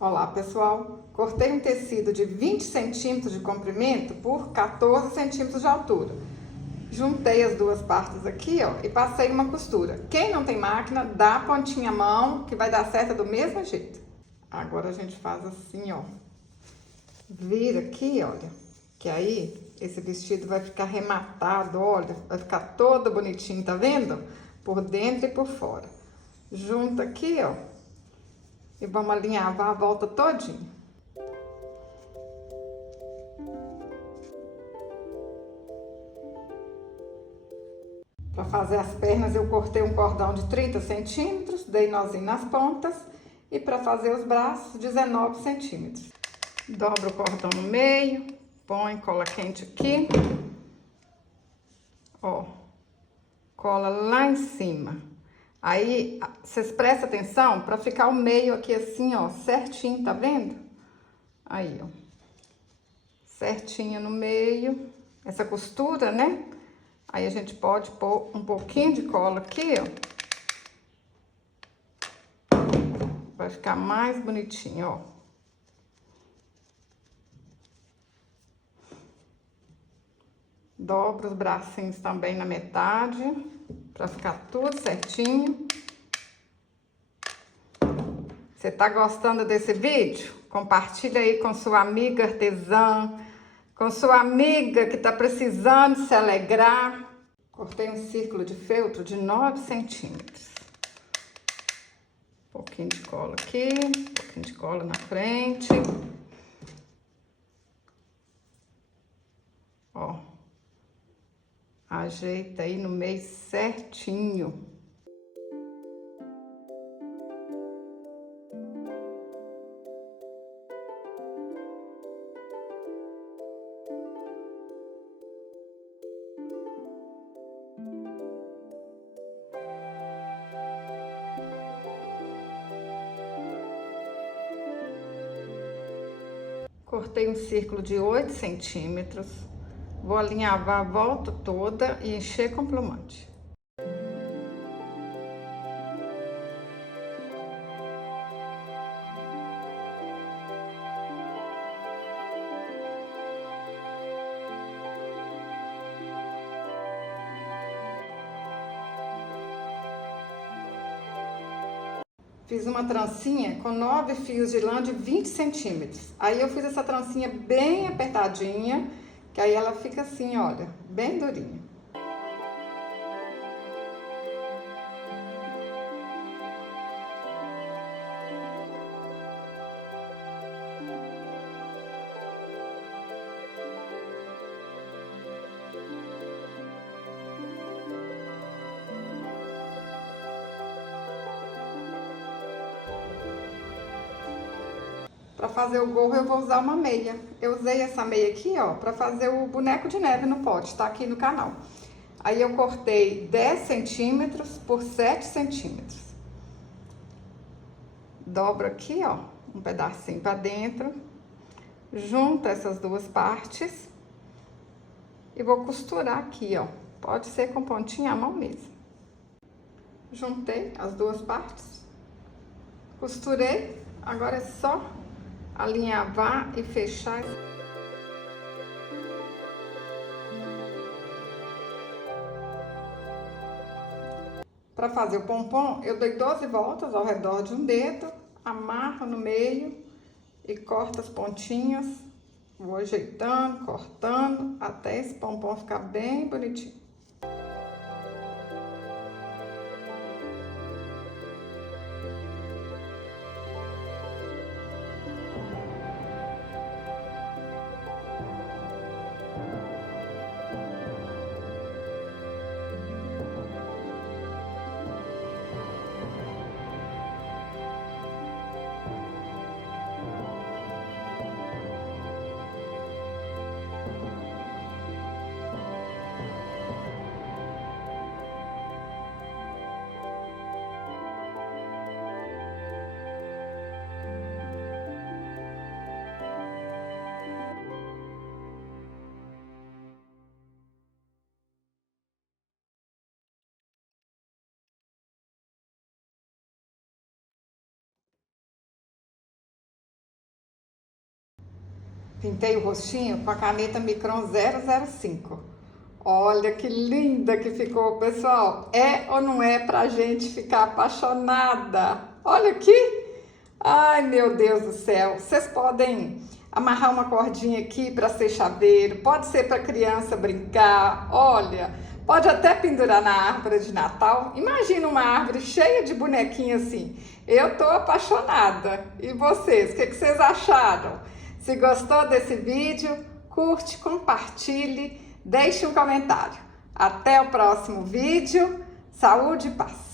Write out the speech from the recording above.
Olá pessoal, cortei um tecido de 20 centímetros de comprimento por 14 centímetros de altura. Juntei as duas partes aqui, ó, e passei uma costura. Quem não tem máquina, dá a pontinha à mão, que vai dar certo do mesmo jeito. Agora a gente faz assim, ó. Vira aqui, olha, que aí esse vestido vai ficar rematado, olha, vai ficar todo bonitinho, tá vendo? Por dentro e por fora. Junta aqui, ó. E vamos alinhavar a volta todinha. Para fazer as pernas eu cortei um cordão de 30 centímetros, dei nozinho nas pontas. E para fazer os braços, 19 centímetros. Dobra o cordão no meio, põe cola quente aqui. Ó, cola lá em cima. Aí, vocês prestem atenção para ficar o meio aqui assim, ó, certinho, tá vendo? Aí, ó. Certinho no meio. Essa costura, né? Aí a gente pode pôr um pouquinho de cola aqui, ó. Vai ficar mais bonitinho, ó. Dobra os bracinhos também na metade, pra ficar tudo certinho. Você tá gostando desse vídeo? Compartilha aí com sua amiga artesã, com sua amiga que tá precisando se alegrar. Cortei um círculo de feltro de 9 centímetros. Um pouquinho de cola aqui, um pouquinho de cola na frente. Ó. Ajeita aí no meio certinho. Cortei um círculo de 8 centímetros. Vou alinhavar a volta toda e encher com plumante. Fiz uma trancinha com 9 fios de lã de 20 centímetros. Aí eu fiz essa trancinha bem apertadinha, que aí ela fica assim, olha, bem durinha. Para fazer o gorro eu vou usar uma meia. Eu usei essa meia aqui, ó, para fazer o boneco de neve no pote, tá aqui no canal. Aí eu cortei 10 centímetros por 7 centímetros. Dobro aqui, ó, um pedacinho para dentro. Junta essas duas partes. E vou costurar aqui, ó. Pode ser com pontinha à mão mesmo. Juntei as duas partes. Costurei. Agora é só alinhavar e fechar. Para fazer o pompom, eu dei 12 voltas ao redor de um dedo, amarro no meio e corto as pontinhas. Vou ajeitando, cortando, até esse pompom ficar bem bonitinho. Pintei o rostinho com a caneta Micron 005. Olha que linda que ficou, pessoal. É ou não é pra gente ficar apaixonada? Olha aqui. Ai, meu Deus do céu. Vocês podem amarrar uma cordinha aqui para ser chaveiro. Pode ser para criança brincar. Olha, pode até pendurar na árvore de Natal. Imagina uma árvore cheia de bonequinho assim. Eu tô apaixonada. E vocês, o que vocês acharam? Se gostou desse vídeo, curte, compartilhe, deixe um comentário. Até o próximo vídeo. Saúde e paz!